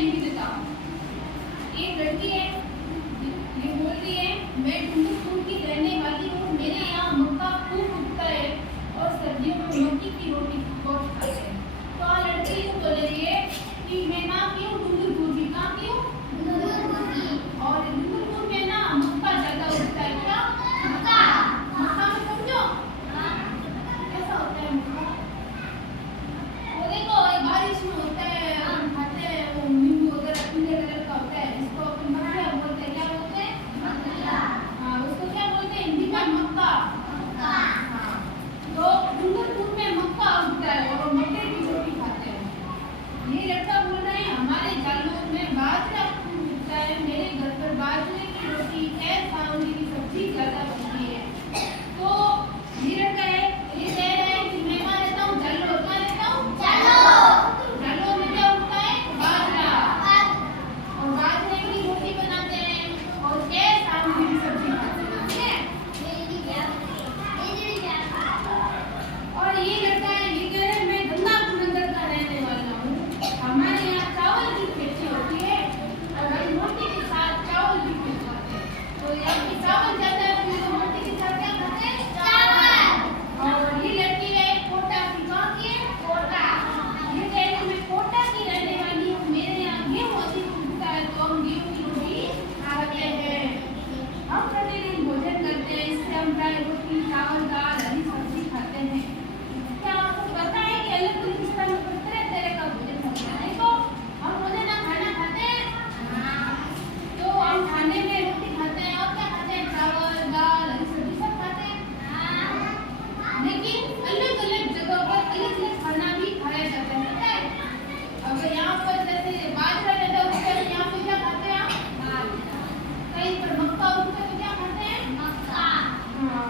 लिख देता हूँ। एक लड़की है, ये बोल रही है मैं डूंगरपुर की रहने वाली हूँ, मेरे यहाँ मक्का खूब उगता है और सर्दियों में मक्की की रोटी बहुत खाते हैं। तो लड़की यूँ बोल रही है कि मैं ना क्यों डूंगरपुर की, कहाँ क्यों डूंगरपुर की, और डूंगरपुर में ना मक्का ज़्यादा उगता है। क्या मक्का? मक्का में समझो कैसा होता है मक्का? वो देखो बारिश में होता है, हम खाते हैं, वो नींबू वगैरह पीले कलर का होता है, इसको अपन मक्का बोलते हैं। क्या बोलते हैं? मक्का। हाँ, उसको क्या बोलते हैं हिंदी में? मक्का। मक्का। हाँ, तो डूंगरपुर में मक्का उगता है और मक्के की रोटी खाते हैं। ये लड़का बोल रहे हैं हमारे जालौर में बाजरा खूब उगता है, मेरे घर पर बाजरे की रोटी है, सांवरी की सब्जी ज़्यादा बनती है। तो ये लड़का है, ये कह रहा है कि मैं कहाँ रहता हूँ? जालौर। कहाँ रहता हूँ? जालौर में क्या उगता है? बाजरा, और बाजरे की रोटी बनाते हैं और क्या सांवरी की सब्जी खाते हैं। ठीक है? और ये लड़का है, ये कह रहा है मैं गंगापुर नगर का रहने वाला हूँ, हमारे यहाँ चावल की खेती होती है और हम रोटी के साथ चावल भी खाते हैं। तो यहाँ पे चावल ज़्यादा है, तो रोटी के साथ क्या खाते हैं? चावल। और ये लड़की है कोटा की, कहाँ की है? कोटा। ये कह रही है मैं कोटा की रहने वाली हूँ, मेरे यहाँ गेहूँ अधिक उगता है तो हम गेहूँ की रोटी खाते हैं। हम प्रतिदिन भोजन करते हैं, इससे हम प्राय रोटी, चावल, दाल, हरी सब्जी खाते हैं। क्या आपको पता है कि अलग अलग स्थान पर तरह तरह का भोजन होता है? तो हम रोजाना खाना खाते हैं, तो हम खाने में रोटी खाते हैं और क्या खाते हैं? चावल, दाल, हरी सब्जी सब खाते हैं। लेकिन अलग अलग जगह पर अलग अलग खाना भी खाया जाता है। पता है? अब यहाँ पर जैसे बाजरा ज़्यादा उगता है, यहाँ पे क्या खाते हैं आप? कहीं पर मक्का उगता है तो क्या खाते हैं? मक्का। हाँ,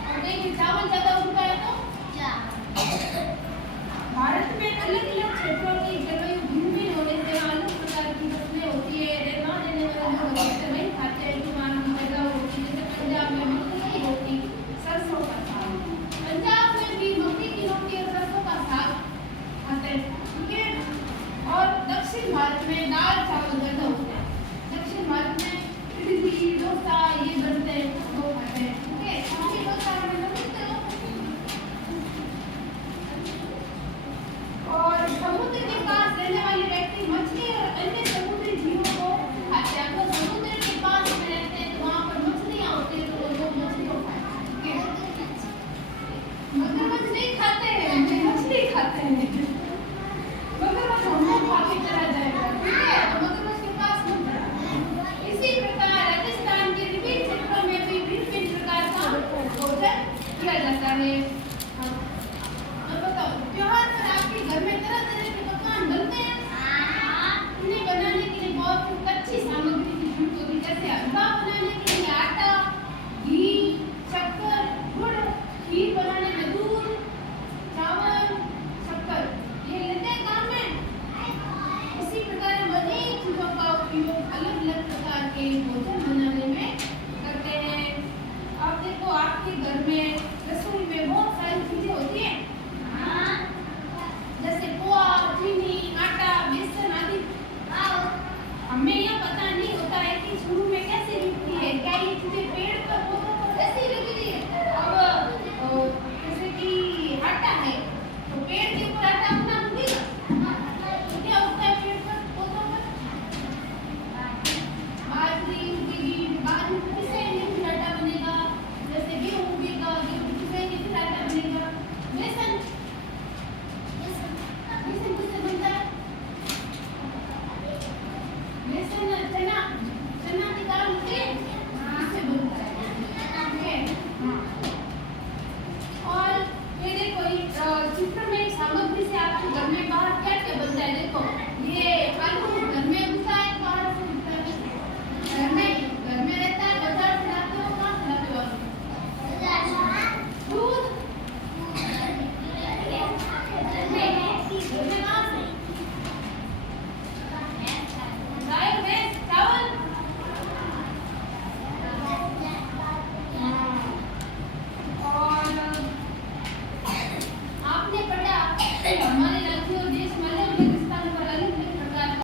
और कहीं पे चावल ज़्यादा उगता है तो भारत में अलग अलग क्षेत्रों की जलवायु भिन्न भिन्न होने से अलग प्रकार की फसलें होती है। रहने वाले लोग होते वही खाते हैं, होती है। जैसे पंजाब में मक्की की रोटी, सरसों का साग। पंजाब में भी मक्की की रोटी और सरसों का साग खाते हैं। ठीक है? और दक्षिण भारत में दाल चावल ज़्यादा होते हैं। दक्षिण भारत में इडली, डोसा ये बनते हैं, वो खाते हैं। ठीक है? इडली, डोसा में समझते हो? और समुद्र के पास रहने वाले व्यक्ति मछली और अन्य समुद्री जीवों को खाते हैं। अगर समुद्र के पास में रहते हैं तो वहाँ पर मछलियाँ होती हैं, तो लोग मछली को खाते हैं। मगरमच्छ नहीं खाते हैं, मछली खाते हैं। मगरमच्छ हम लोग खा के चला जाएगा। ठीक है? तो मगरमच्छ के पास मत जाओ। इसी प्रकार राजस्थान के विभिन्न क्षेत्रों में भी भिन्न भिन्न प्रकार का भोजन किया जाता है। अब बताओ, त्योहार पर आपके घर में तरह तरह के पकवान बनते हैं? इन्हें बनाने के लिए बहुत अच्छी सामग्री की जरूरत होती है। जैसे हलवा बनाने के लिए आटा, घी, शक्कर, गुड़, खीर बनाने में दूध, चावल, शक्कर, ये लेते हैं काम में। इसी प्रकार हम अनेक चीज़ों का उपयोग अलग अलग प्रकार के भोजन बनाने में करते हैं। अब देखो आपके घर में रसोई में बहुत सारी चीज़ें होती हैं, जैसे पोहा, चीनी, आटा, बेसन आदि। हमें यह पता नहीं होता है कि शुरू में कैसे बिकती है। क्या ये चीजें पेड़